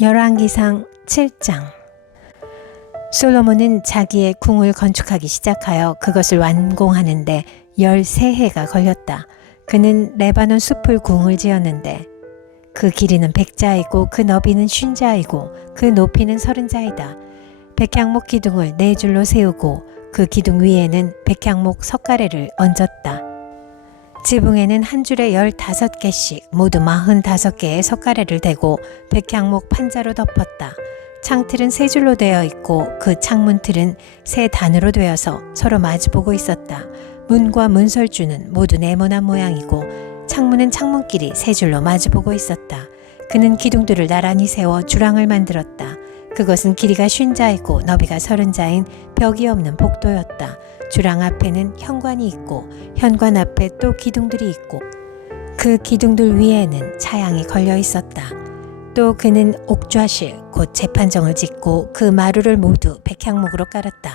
열왕기상 7장. 솔로몬은 자기의 궁을 건축하기 시작하여 그것을 완공하는데 13해가 걸렸다. 그는 레바논 숲을 궁을 지었는데 그 길이는 100자이고 그 너비는 50자이고 그 높이는 30자이다. 백향목 기둥을 4줄로 세우고 그 기둥 위에는 백향목 석가래를 얹었다. 지붕에는 한 줄에 15개씩 모두 45개의 석가래를 대고 백향목 판자로 덮었다. 창틀은 3줄로 되어 있고 그 창문틀은 3단으로 되어서 서로 마주보고 있었다. 문과 문설주는 모두 네모난 모양이고 창문은 창문끼리 3줄로 마주보고 있었다. 그는 기둥들을 나란히 세워 주랑을 만들었다. 그것은 길이가 50자이고 너비가 30자인 벽이 없는 복도였다. 주랑 앞에는 현관이 있고 현관 앞에 또 기둥들이 있고 그 기둥들 위에는 차양이 걸려 있었다. 또 그는 옥좌실 곧 재판정을 짓고 그 마루를 모두 백향목으로 깔았다.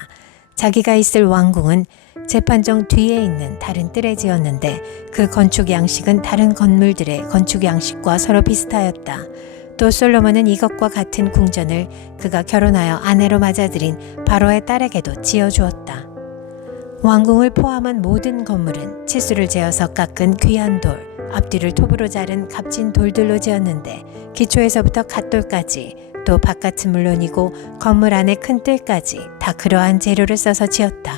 자기가 있을 왕궁은 재판정 뒤에 있는 다른 뜰에 지었는데 그 건축 양식은 다른 건물들의 건축 양식과 서로 비슷하였다. 또 솔로몬은 이것과 같은 궁전을 그가 결혼하여 아내로 맞아들인 바로의 딸에게도 지어주었다. 왕궁을 포함한 모든 건물은 치수를 재어서 깎은 귀한 돌, 앞뒤를 톱으로 자른 값진 돌들로 지었는데 기초에서부터 갓돌까지 또 바깥은 물론이고 건물 안에 큰 뜰까지 다 그러한 재료를 써서 지었다.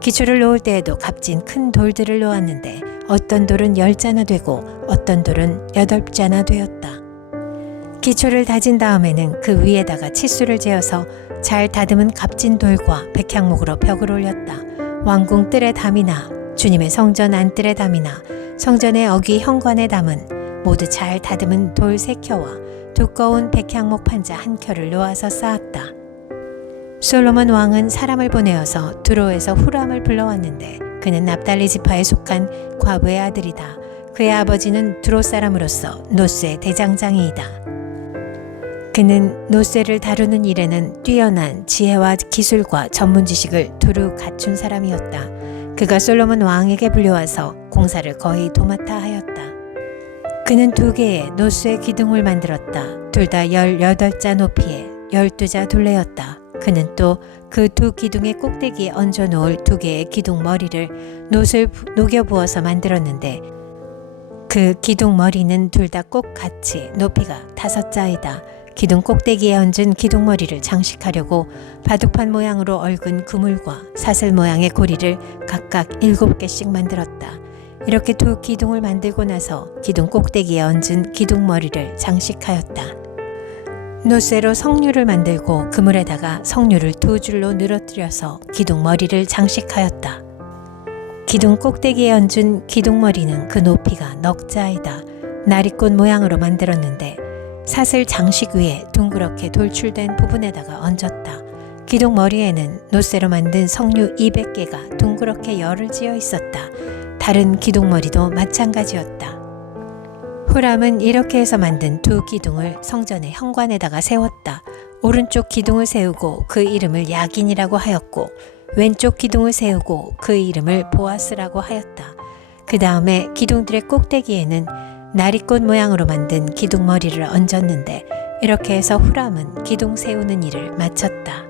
기초를 놓을 때에도 값진 큰 돌들을 놓았는데 어떤 돌은 10자나 되고 어떤 돌은 8자나 되었다. 기초를 다진 다음에는 그 위에다가 치수를 재어서 잘 다듬은 값진 돌과 백향목으로 벽을 올렸다. 왕궁 뜰의 담이나 주님의 성전 안뜰의 담이나 성전의 어귀 현관의 담은 모두 잘 다듬은 돌 3켜와 두꺼운 백향목 판자 1켜를 놓아서 쌓았다. 솔로몬 왕은 사람을 보내어서 두로에서 후람을 불러왔는데 그는 납달리 지파에 속한 과부의 아들이다. 그의 아버지는 두로 사람으로서 노쇠 대장장이이다. 그는 노쇠를 다루는 일에는 뛰어난 지혜와 기술과 전문 지식을 두루 갖춘 사람이었다. 그가 솔로몬 왕에게 불려와서 공사를 거의 도맡아 하였다. 그는 2개의 노쇠 기둥을 만들었다. 둘 다 18자 높이에 12자 둘레였다. 그는 또 그 2 기둥의 꼭대기에 얹어 놓을 2개의 기둥 머리를 노쇠를 녹여 부어서 만들었는데 그 기둥 머리는 둘 다 꼭 같이 높이가 5자이다. 기둥 꼭대기에 얹은 기둥머리를 장식하려고 바둑판 모양으로 얽은 그물과 사슬 모양의 고리를 각각 7개씩 만들었다. 이렇게 2 기둥을 만들고 나서 기둥 꼭대기에 얹은 기둥머리를 장식하였다. 노쇠로 석류를 만들고 그물에다가 석류를 2줄로 늘어뜨려서 기둥머리를 장식하였다. 기둥 꼭대기에 얹은 기둥머리는 그 높이가 넉자이다. 나리꽃 모양으로 만들었는데 사슬 장식 위에 둥그렇게 돌출된 부분에다가 얹었다. 기둥 머리에는 노쇠로 만든 석류 200개가 둥그렇게 열을 지어 있었다. 다른 기둥 머리도 마찬가지였다. 후람은 이렇게 해서 만든 2 기둥을 성전의 현관에다가 세웠다. 오른쪽 기둥을 세우고 그 이름을 야긴이라고 하였고 왼쪽 기둥을 세우고 그 이름을 보아스라고 하였다. 그 다음에 기둥들의 꼭대기에는 나리꽃 모양으로 만든 기둥머리를 얹었는데 이렇게 해서 후람은 기둥 세우는 일을 마쳤다.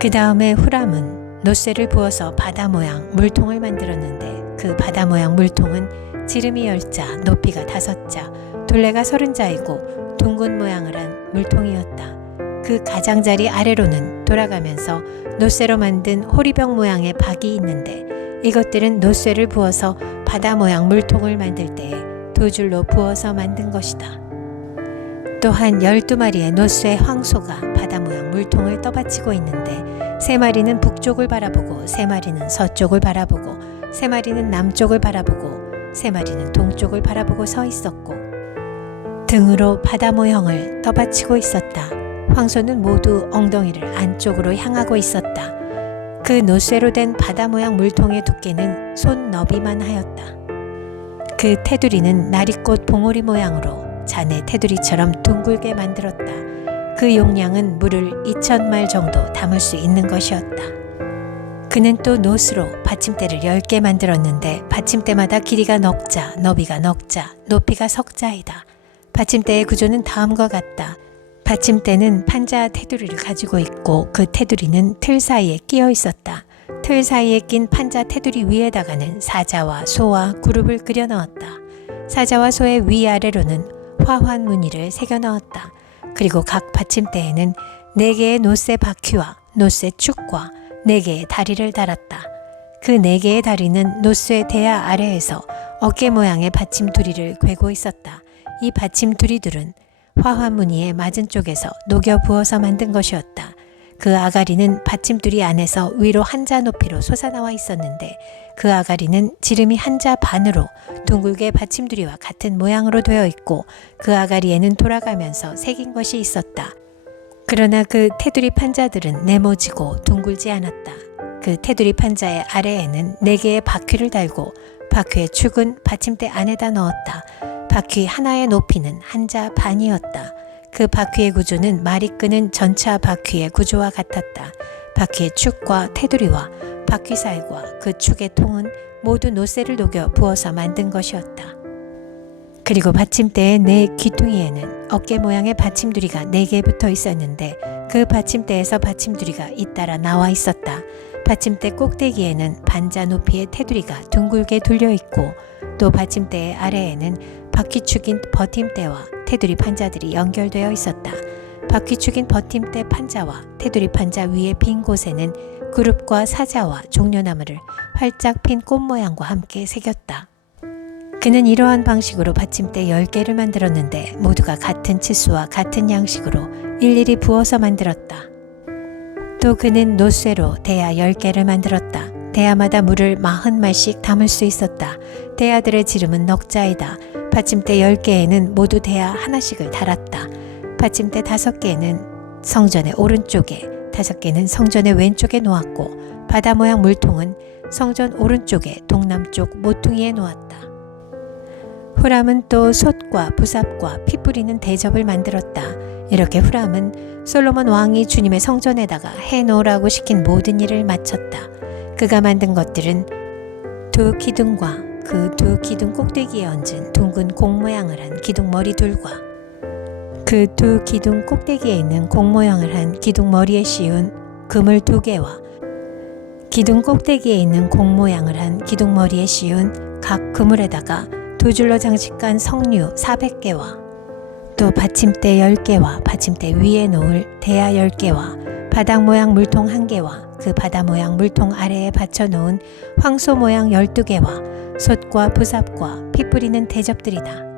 그 다음에 후람은 노쇠를 부어서 바다 모양 물통을 만들었는데 그 바다 모양 물통은 지름이 10자, 높이가 5자, 둘레가 30자이고 둥근 모양을 한 물통이었다. 그 가장자리 아래로는 돌아가면서 노쇠로 만든 호리병 모양의 박이 있는데 이것들은 노쇠를 부어서 바다 모양 물통을 만들 때에 2줄로 부어서 만든 것이다. 또한 12마리의 노쇠 황소가 바다 모양 물통을 떠받치고 있는데 3마리는 북쪽을 바라보고 3마리는 서쪽을 바라보고 3마리는 남쪽을 바라보고 3마리는 동쪽을 바라보고 서 있었고 등으로 바다 모형을 떠받치고 있었다. 황소는 모두 엉덩이를 안쪽으로 향하고 있었다. 그 노쇠로 된 바다 모양 물통의 두께는 손 너비만 하였다. 그 테두리는 나리꽃 봉오리 모양으로 자네 테두리처럼 둥글게 만들었다. 그 용량은 물을 2000말 정도 담을 수 있는 것이었다. 그는 또 노스로 받침대를 10개 만들었는데 받침대마다 길이가 넉자, 너비가 넉자, 높이가 석자이다. 받침대의 구조는 다음과 같다. 받침대는 판자 테두리를 가지고 있고 그 테두리는 틀 사이에 끼어 있었다. 틀 사이에 낀 판자 테두리 위에다가는 사자와 소와 그룹을 그려 넣었다. 사자와 소의 위아래로는 화환 무늬를 새겨 넣었다. 그리고 각 받침대에는 4개의 놋새 바퀴와 놋새 축과 4개의 다리를 달았다. 그 4개의 다리는 놋새 대야 아래에서 어깨 모양의 받침 두리를 꿰고 있었다. 이 받침 두리들은 화환 무늬의 맞은 쪽에서 녹여 부어서 만든 것이었다. 그 아가리는 받침두리 안에서 위로 한자 높이로 솟아나와 있었는데 그 아가리는 지름이 한자 반으로 둥글게 받침두리와 같은 모양으로 되어 있고 그 아가리에는 돌아가면서 새긴 것이 있었다. 그러나 그 테두리 판자들은 네모지고 둥글지 않았다. 그 테두리 판자의 아래에는 4개의 바퀴를 달고 바퀴의 축은 받침대 안에다 넣었다. 바퀴 하나의 높이는 한자 반이었다. 그 바퀴의 구조는 말이 끄는 전차 바퀴의 구조와 같았다. 바퀴의 축과 테두리와 바퀴살과 그 축의 통은 모두 놋새를 녹여 부어서 만든 것이었다. 그리고 받침대의 4 귀퉁이에는 어깨 모양의 받침두리가 4개 붙어 있었는데 그 받침대에서 받침두리가 잇따라 나와 있었다. 받침대 꼭대기에는 반자 높이의 테두리가 둥글게 둘려 있고 또 받침대의 아래에는 바퀴축인 버팀대와 테두리 판자들이 연결되어 있었다. 바퀴축인 버팀대 판자와 테두리 판자 위의 빈 곳에는 그룹과 사자와 종려나무를 활짝 핀 꽃 모양과 함께 새겼다. 그는 이러한 방식으로 받침대 10개를 만들었는데 모두가 같은 치수와 같은 양식으로 일일이 부어서 만들었다. 또 그는 놋쇠로 대야 10개를 만들었다. 대야마다 물을 40말씩 담을 수 있었다. 대야들의 지름은 넉자이다. 받침대 10개에는 모두 대야 하나씩을 달았다. 받침대 5개는 성전의 오른쪽에, 5개는 성전의 왼쪽에 놓았고 바다 모양 물통은 성전 오른쪽에 동남쪽 모퉁이에 놓았다. 후람은 또 솥과 부삽과 피 뿌리는 대접을 만들었다. 이렇게 후람은 솔로몬 왕이 주님의 성전에다가 해놓으라고 시킨 모든 일을 마쳤다. 그가 만든 것들은 2 기둥과 그 2 기둥 꼭대기에 얹은 둥근 공 모양을 한 기둥 머리 둘과 그 2 기둥 꼭대기에 있는 공 모양을 한 기둥 머리에 씌운 그물 2개와 기둥 꼭대기에 있는 공 모양을 한 기둥 머리에 씌운 각 그물에다가 2줄로 장식한 석류 400개와 또 받침대 10개와 받침대 위에 놓을 대야 10개와 바닥 모양 물통 1개와 그 바다 모양 물통 아래에 받쳐놓은 황소 모양 12개와 솥과 부삽과 피 뿌리는 대접들이다.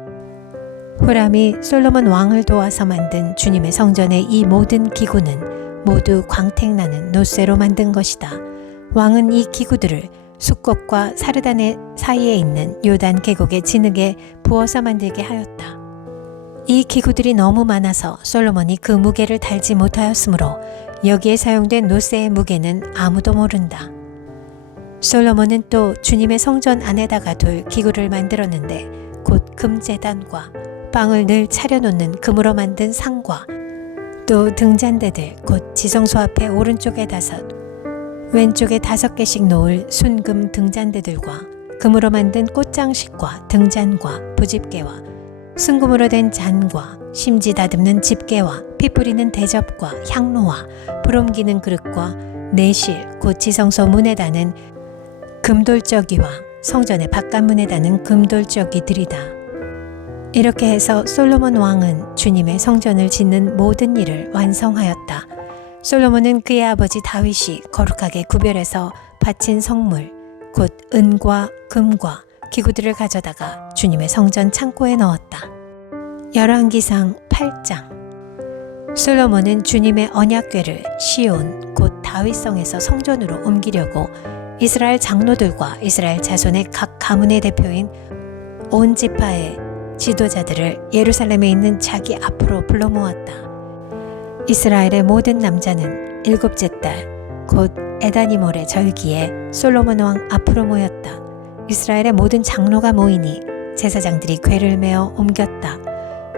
후람이 솔로몬 왕을 도와서 만든 주님의 성전의 이 모든 기구는 모두 광택나는 놋쇠로 만든 것이다. 왕은 이 기구들을 숫꽃과 사르단의 사이에 있는 요단 계곡의 진흙에 부어서 만들게 하였다. 이 기구들이 너무 많아서 솔로몬이 그 무게를 달지 못하였으므로 여기에 사용된 놋새의 무게는 아무도 모른다. 솔로몬은 또 주님의 성전 안에다가 둘 기구를 만들었는데 곧 금제단과 빵을 늘 차려놓는 금으로 만든 상과 또 등잔대들 곧 지성소 앞에 오른쪽에 5, 왼쪽에 5개씩 놓을 순금 등잔대들과 금으로 만든 꽃장식과 등잔과 부집게와 순금으로 된 잔과 심지 다듬는 집게와 피 뿌리는 대접과 향로와 불 옮기는 그릇과 내실 곧 지성소 문에 다는 금돌저기와 성전의 바깥문에 다는 금돌저기들이다. 이렇게 해서 솔로몬 왕은 주님의 성전을 짓는 모든 일을 완성하였다. 솔로몬은 그의 아버지 다윗이 거룩하게 구별해서 바친 성물 곧 은과 금과 기구들을 가져다가 주님의 성전 창고에 넣었다. 열왕기상 8장. 솔로몬은 주님의 언약궤를 시온 곧 다윗성에서 성전으로 옮기려고 이스라엘 장로들과 이스라엘 자손의 각 가문의 대표인 온 지파의 지도자들을 예루살렘에 있는 자기 앞으로 불러 모았다. 이스라엘의 모든 남자는 7째 달 곧 에다니몰의 절기에 솔로몬 왕 앞으로 모였다. 이스라엘의 모든 장로가 모이니 제사장들이 궤를 메어 옮겼다.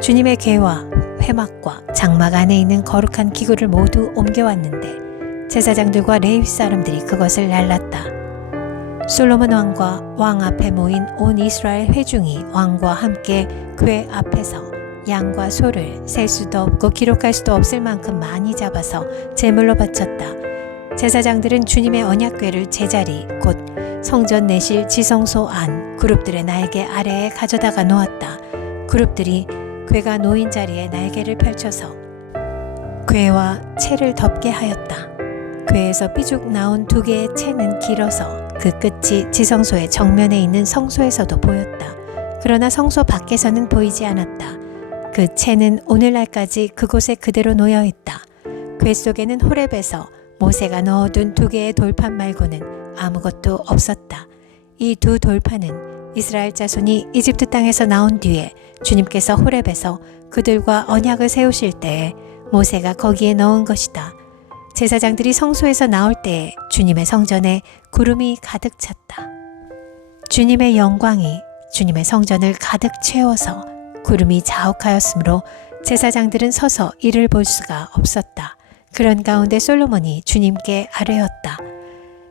주님의 궤와 회막과 장막 안에 있는 거룩한 기구를 모두 옮겨왔는데 제사장들과 레위 사람들이 그것을 날랐다. 솔로몬 왕과 왕 앞에 모인 온 이스라엘 회중이 왕과 함께 궤 앞에서 양과 소를 셀 수도 없고 기록할 수도 없을 만큼 많이 잡아서 제물로 바쳤다. 제사장들은 주님의 언약궤를 제자리 곧 성전 내실 지성소 안 그룹들의 날개 아래에 가져다가 놓았다. 그룹들이 궤가 놓인 자리에 날개를 펼쳐서 궤와 채를 덮게 하였다. 궤에서 삐죽 나온 두 개의 채는 길어서 그 끝이 지성소의 정면에 있는 성소에서도 보였다. 그러나 성소 밖에서는 보이지 않았다. 그 채는 오늘날까지 그곳에 그대로 놓여 있다. 궤 속에는 호렙에서 모세가 넣어둔 두 개의 돌판 말고는 아무것도 없었다. 이 두 돌판은 이스라엘 자손이 이집트 땅에서 나온 뒤에 주님께서 호렙에서 그들과 언약을 세우실 때에 모세가 거기에 넣은 것이다. 제사장들이 성소에서 나올 때에 주님의 성전에 구름이 가득 찼다. 주님의 영광이 주님의 성전을 가득 채워서 구름이 자욱하였으므로 제사장들은 서서 이를 볼 수가 없었다. 그런 가운데 솔로몬이 주님께 아뢰었다.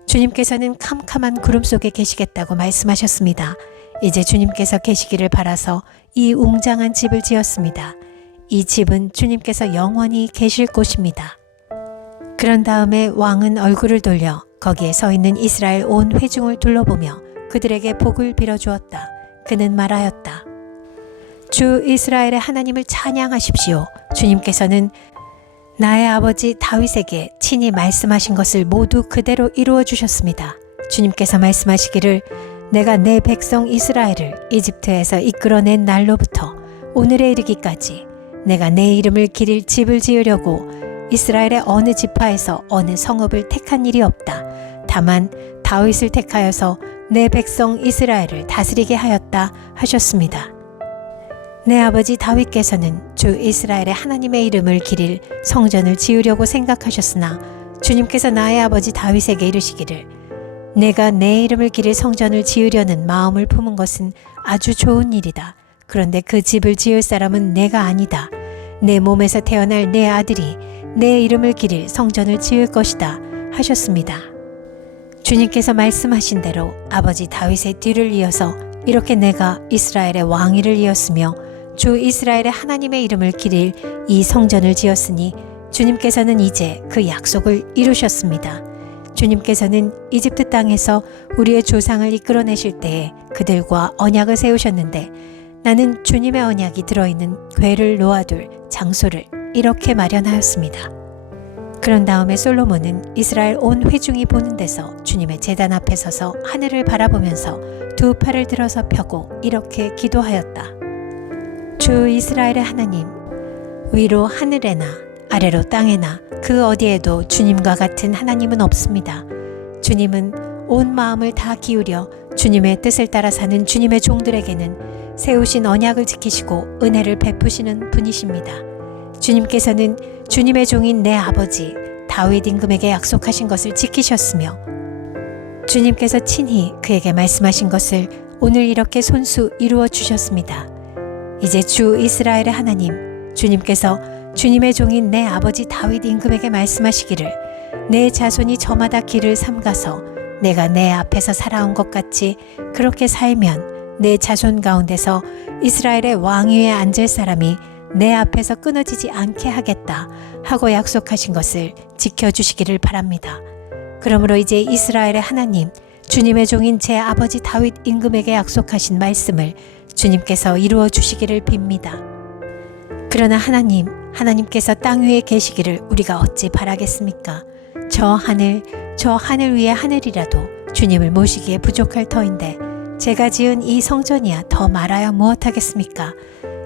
주님께서는 캄캄한 구름 속에 계시겠다고 말씀하셨습니다. 이제 주님께서 계시기를 바라서 이 웅장한 집을 지었습니다. 이 집은 주님께서 영원히 계실 곳입니다. 그런 다음에 왕은 얼굴을 돌려 거기에 서 있는 이스라엘 온 회중을 둘러보며 그들에게 복을 빌어주었다. 그는 말하였다. 주 이스라엘의 하나님을 찬양하십시오. 주님께서는 나의 아버지 다윗에게 친히 말씀하신 것을 모두 그대로 이루어 주셨습니다. 주님께서 말씀하시기를 내가 내 백성 이스라엘을 이집트에서 이끌어낸 날로부터 오늘에 이르기까지 내가 내 이름을 기릴 집을 지으려고 이스라엘의 어느 지파에서 어느 성읍을 택한 일이 없다. 다만 다윗을 택하여서 내 백성 이스라엘을 다스리게 하였다 하셨습니다. 내 아버지 다윗께서는 주 이스라엘의 하나님의 이름을 기릴 성전을 지으려고 생각하셨으나 주님께서 나의 아버지 다윗에게 이르시기를 내가 내 이름을 기릴 성전을 지으려는 마음을 품은 것은 아주 좋은 일이다. 그런데 그 집을 지을 사람은 내가 아니다. 내 몸에서 태어날 내 아들이 내 이름을 기릴 성전을 지을 것이다 하셨습니다. 주님께서 말씀하신 대로 아버지 다윗의 뒤를 이어서 이렇게 내가 이스라엘의 왕위를 이었으며 주 이스라엘의 하나님의 이름을 기릴 이 성전을 지었으니 주님께서는 이제 그 약속을 이루셨습니다. 주님께서는 이집트 땅에서 우리의 조상을 이끌어내실 때에 그들과 언약을 세우셨는데 나는 주님의 언약이 들어있는 궤를 놓아둘 장소를 이렇게 마련하였습니다. 그런 다음에 솔로몬은 이스라엘 온 회중이 보는 데서 주님의 제단 앞에 서서 하늘을 바라보면서 두 팔을 들어서 펴고 이렇게 기도하였다. 주 이스라엘의 하나님, 위로 하늘에나 아래로 땅에나 그 어디에도 주님과 같은 하나님은 없습니다. 주님은 온 마음을 다 기울여 주님의 뜻을 따라 사는 주님의 종들에게는 세우신 언약을 지키시고 은혜를 베푸시는 분이십니다. 주님께서는 주님의 종인 내 아버지 다윗 임금에게 약속하신 것을 지키셨으며 주님께서 친히 그에게 말씀하신 것을 오늘 이렇게 손수 이루어 주셨습니다. 이제 주 이스라엘의 하나님, 주님께서 주님의 종인 내 아버지 다윗 임금에게 말씀하시기를 내 자손이 저마다 길을 삼가서 내가 내 앞에서 살아온 것 같이 그렇게 살면 내 자손 가운데서 이스라엘의 왕위에 앉을 사람이 내 앞에서 끊어지지 않게 하겠다 하고 약속하신 것을 지켜주시기를 바랍니다. 그러므로 이제 이스라엘의 하나님, 주님의 종인 제 아버지 다윗 임금에게 약속하신 말씀을 주님께서 이루어 주시기를 빕니다. 그러나 하나님께서 땅 위에 계시기를 우리가 어찌 바라겠습니까? 저 하늘 위의 하늘이라도 주님을 모시기에 부족할 터인데 제가 지은 이 성전이야 더 말하여 무엇하겠습니까?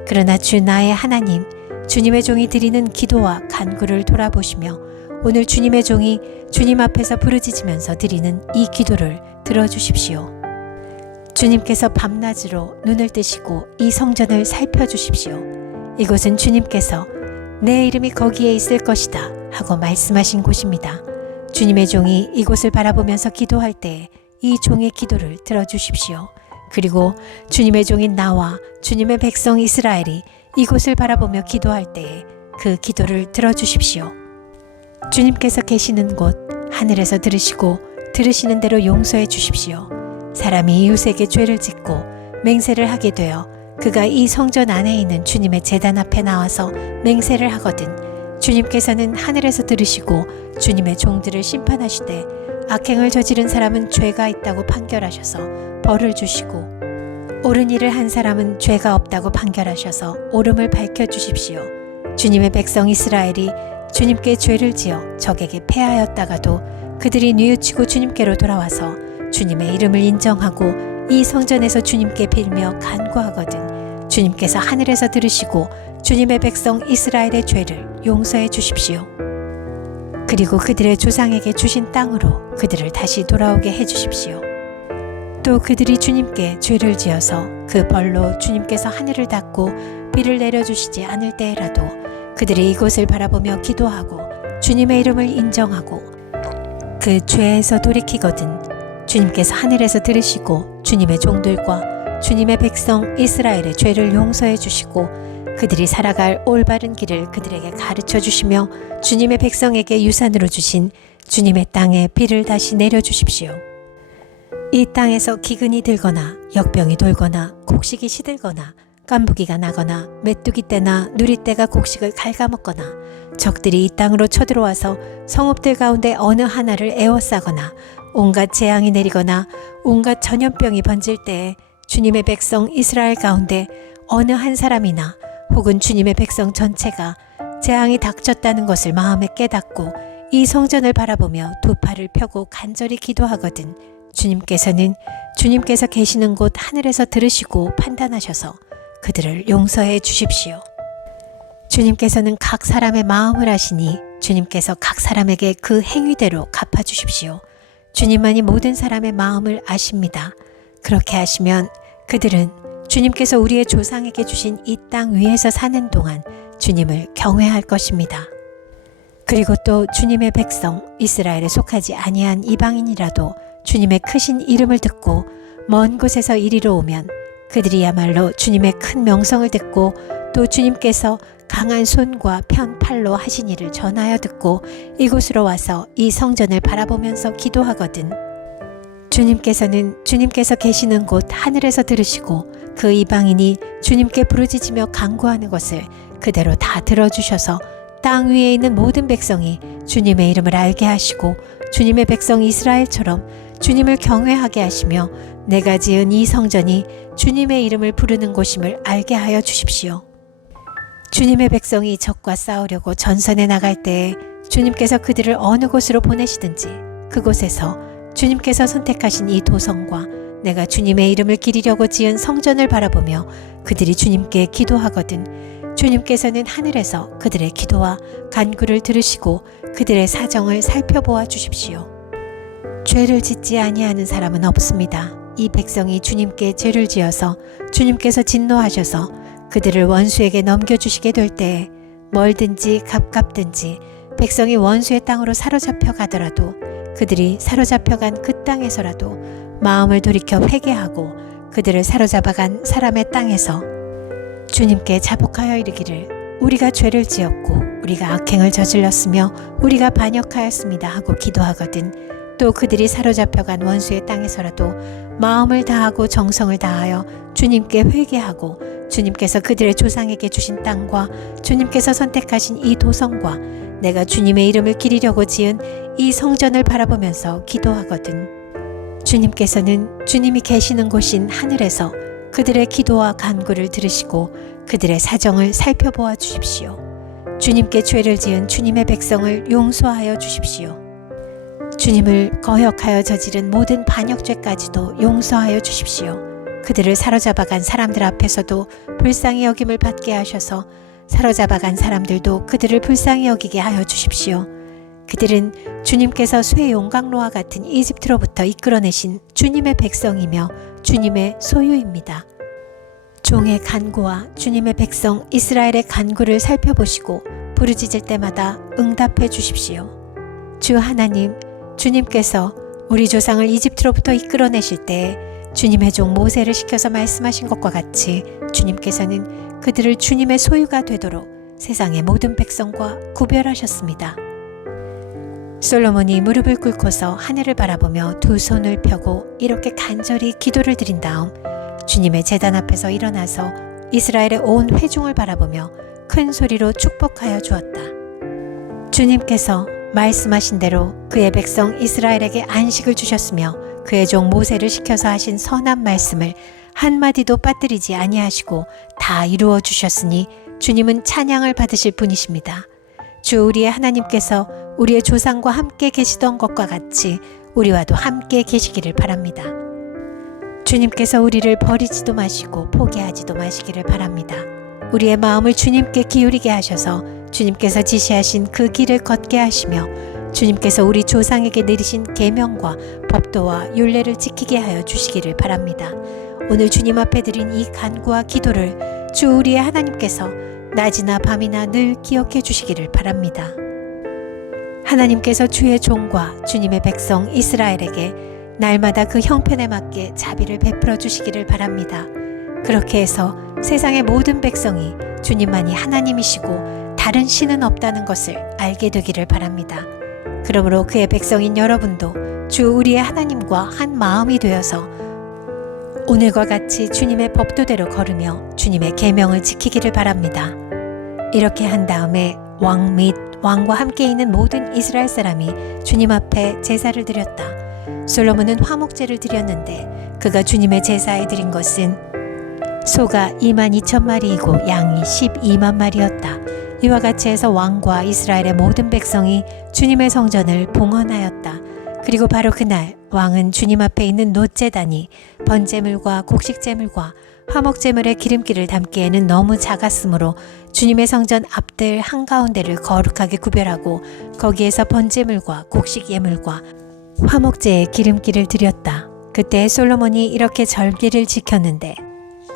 그러나 주 나의 하나님, 주님의 종이 드리는 기도와 간구를 돌아보시며 오늘 주님의 종이 주님 앞에서 부르짖으면서 드리는 이 기도를 들어주십시오. 주님께서 밤낮으로 눈을 뜨시고 이 성전을 살펴주십시오. 이곳은 주님께서 내 이름이 거기에 있을 것이다 하고 말씀하신 곳입니다. 주님의 종이 이곳을 바라보면서 기도할 때 이 종의 기도를 들어주십시오. 그리고 주님의 종인 나와 주님의 백성 이스라엘이 이곳을 바라보며 기도할 때에 그 기도를 들어주십시오. 주님께서 계시는 곳 하늘에서 들으시고 들으시는 대로 용서해 주십시오. 사람이 이웃에게 죄를 짓고 맹세를 하게 되어 그가 이 성전 안에 있는 주님의 제단 앞에 나와서 맹세를 하거든 주님께서는 하늘에서 들으시고 주님의 종들을 심판하시되 악행을 저지른 사람은 죄가 있다고 판결하셔서 벌을 주시고 옳은 일을 한 사람은 죄가 없다고 판결하셔서 옳음을 밝혀주십시오. 주님의 백성 이스라엘이 주님께 죄를 지어 적에게 패하였다가도 그들이 뉘우치고 주님께로 돌아와서 주님의 이름을 인정하고 이 성전에서 주님께 빌며 간구하거든 주님께서 하늘에서 들으시고 주님의 백성 이스라엘의 죄를 용서해 주십시오. 그리고 그들의 조상에게 주신 땅으로 그들을 다시 돌아오게 해 주십시오. 또 그들이 주님께 죄를 지어서 그 벌로 주님께서 하늘을 닫고 비를 내려주시지 않을 때에라도 그들이 이곳을 바라보며 기도하고 주님의 이름을 인정하고 그 죄에서 돌이키거든 주님께서 하늘에서 들으시고 주님의 종들과 주님의 백성 이스라엘의 죄를 용서해 주시고 그들이 살아갈 올바른 길을 그들에게 가르쳐 주시며 주님의 백성에게 유산으로 주신 주님의 땅에 비를 다시 내려주십시오. 이 땅에서 기근이 들거나 역병이 돌거나 곡식이 시들거나 깐부기가 나거나 메뚜기 떼나 누리 떼가 곡식을 갉아먹거나 적들이 이 땅으로 쳐들어와서 성읍들 가운데 어느 하나를 에워싸거나 온갖 재앙이 내리거나 온갖 전염병이 번질 때에 주님의 백성 이스라엘 가운데 어느 한 사람이나 혹은 주님의 백성 전체가 재앙이 닥쳤다는 것을 마음에 깨닫고 이 성전을 바라보며 두 팔을 펴고 간절히 기도하거든 주님께서는 주님께서 계시는 곳 하늘에서 들으시고 판단하셔서 그들을 용서해 주십시오. 주님께서는 각 사람의 마음을 아시니 주님께서 각 사람에게 그 행위대로 갚아주십시오. 주님만이 모든 사람의 마음을 아십니다. 그렇게 하시면 그들은 주님께서 우리의 조상에게 주신 이 땅 위에서 사는 동안 주님을 경외할 것입니다. 그리고 또 주님의 백성 이스라엘에 속하지 아니한 이방인이라도 주님의 크신 이름을 듣고 먼 곳에서 이리로 오면 그들이야말로 주님의 큰 명성을 듣고 또 주님께서 강한 손과 편 팔로 하신 일을 전하여 듣고 이곳으로 와서 이 성전을 바라보면서 기도하거든 주님께서는 주님께서 계시는 곳 하늘에서 들으시고 그 이방인이 주님께 부르짖으며 간구하는 것을 그대로 다 들어주셔서 땅 위에 있는 모든 백성이 주님의 이름을 알게 하시고 주님의 백성 이스라엘처럼 주님을 경외하게 하시며 내가 지은 이 성전이 주님의 이름을 부르는 곳임을 알게 하여 주십시오. 주님의 백성이 적과 싸우려고 전선에 나갈 때에 주님께서 그들을 어느 곳으로 보내시든지 그곳에서 주님께서 선택하신 이 도성과 내가 주님의 이름을 기리려고 지은 성전을 바라보며 그들이 주님께 기도하거든 주님께서는 하늘에서 그들의 기도와 간구를 들으시고 그들의 사정을 살펴보아 주십시오. 죄를 짓지 아니하는 사람은 없습니다. 이 백성이 주님께 죄를 지어서 주님께서 진노하셔서 그들을 원수에게 넘겨주시게 될 때에 멀든지 가깝든지 백성이 원수의 땅으로 사로잡혀 가더라도 그들이 사로잡혀간 그 땅에서라도 마음을 돌이켜 회개하고 그들을 사로잡아간 사람의 땅에서 주님께 자복하여 이르기를 우리가 죄를 지었고 우리가 악행을 저질렀으며 우리가 반역하였습니다 하고 기도하거든 또 그들이 사로잡혀간 원수의 땅에서라도 마음을 다하고 정성을 다하여 주님께 회개하고 주님께서 그들의 조상에게 주신 땅과 주님께서 선택하신 이 도성과 내가 주님의 이름을 기리려고 지은 이 성전을 바라보면서 기도하거든 주님께서는 주님이 계시는 곳인 하늘에서 그들의 기도와 간구를 들으시고 그들의 사정을 살펴보아 주십시오. 주님께 죄를 지은 주님의 백성을 용서하여 주십시오. 주님을 거역하여 저지른 모든 반역죄까지도 용서하여 주십시오. 그들을 사로잡아간 사람들 앞에서도 불쌍히 여김을 받게 하셔서 사로잡아간 사람들도 그들을 불쌍히 여기게 하여 주십시오. 그들은 주님께서 쇠 용광로와 같은 이집트로부터 이끌어내신 주님의 백성이며 주님의 소유입니다. 종의 간구와 주님의 백성 이스라엘의 간구를 살펴보시고 부르짖을 때마다 응답해 주십시오. 주 하나님, 주님께서 우리 조상을 이집트로부터 이끌어내실 때에 주님의 종 모세를 시켜서 말씀하신 것과 같이 주님께서는 그들을 주님의 소유가 되도록 세상의 모든 백성과 구별하셨습니다. 솔로몬이 무릎을 꿇고서 하늘을 바라보며 두 손을 펴고 이렇게 간절히 기도를 드린 다음 주님의 제단 앞에서 일어나서 이스라엘의 온 회중을 바라보며 큰 소리로 축복하여 주었다. 주님께서 말씀하신 대로 그의 백성 이스라엘에게 안식을 주셨으며 그의 종 모세를 시켜서 하신 선한 말씀을 한마디도 빠뜨리지 아니하시고 다 이루어 주셨으니 주님은 찬양을 받으실 분이십니다. 주 우리의 하나님께서 우리의 조상과 함께 계시던 것과 같이 우리와도 함께 계시기를 바랍니다. 주님께서 우리를 버리지도 마시고 포기하지도 마시기를 바랍니다. 우리의 마음을 주님께 기울이게 하셔서 주님께서 지시하신 그 길을 걷게 하시며 주님께서 우리 조상에게 내리신 계명과 법도와 율례를 지키게 하여 주시기를 바랍니다. 오늘 주님 앞에 드린 이 간구와 기도를 주 우리의 하나님께서 낮이나 밤이나 늘 기억해 주시기를 바랍니다. 하나님께서 주의 종과 주님의 백성 이스라엘에게 날마다 그 형편에 맞게 자비를 베풀어 주시기를 바랍니다. 그렇게 해서 세상의 모든 백성이 주님만이 하나님이시고 다른 신은 없다는 것을 알게 되기를 바랍니다. 그러므로 그의 백성인 여러분도 주 우리의 하나님과 한 마음이 되어서 오늘과 같이 주님의 법도대로 걸으며 주님의 계명을 지키기를 바랍니다. 이렇게 한 다음에 왕 및 왕과 함께 있는 모든 이스라엘 사람이 주님 앞에 제사를 드렸다. 솔로몬은 화목제를 드렸는데 그가 주님의 제사에 드린 것은 소가 22,000마리이고 양이 12만 마리였다. 이와 같이 해서 왕과 이스라엘의 모든 백성이 주님의 성전을 봉헌하였다. 그리고 바로 그날 왕은 주님 앞에 있는 놋제단이 번제물과 곡식제물과 화목제물의 기름기를 담기에는 너무 작았으므로 주님의 성전 앞들 한가운데를 거룩하게 구별하고 거기에서 번제물과 곡식 예물과 화목제의 기름기를 드렸다. 그때 솔로몬이 이렇게 절기를 지켰는데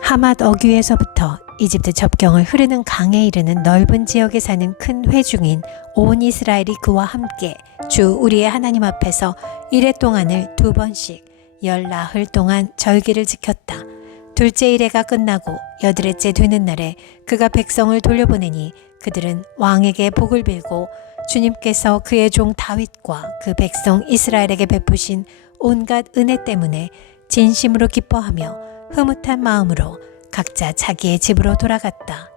하맛 어귀에서부터 이집트 접경을 흐르는 강에 이르는 넓은 지역에 사는 큰 회중인 온 이스라엘이 그와 함께 주 우리의 하나님 앞에서 이레 동안을 2번씩 10나흘 동안 절기를 지켰다. 둘째 이레가 끝나고 여드레째 되는 날에 그가 백성을 돌려보내니 그들은 왕에게 복을 빌고 주님께서 그의 종 다윗과 그 백성 이스라엘에게 베푸신 온갖 은혜 때문에 진심으로 기뻐하며 흐뭇한 마음으로 각자 자기의 집으로 돌아갔다.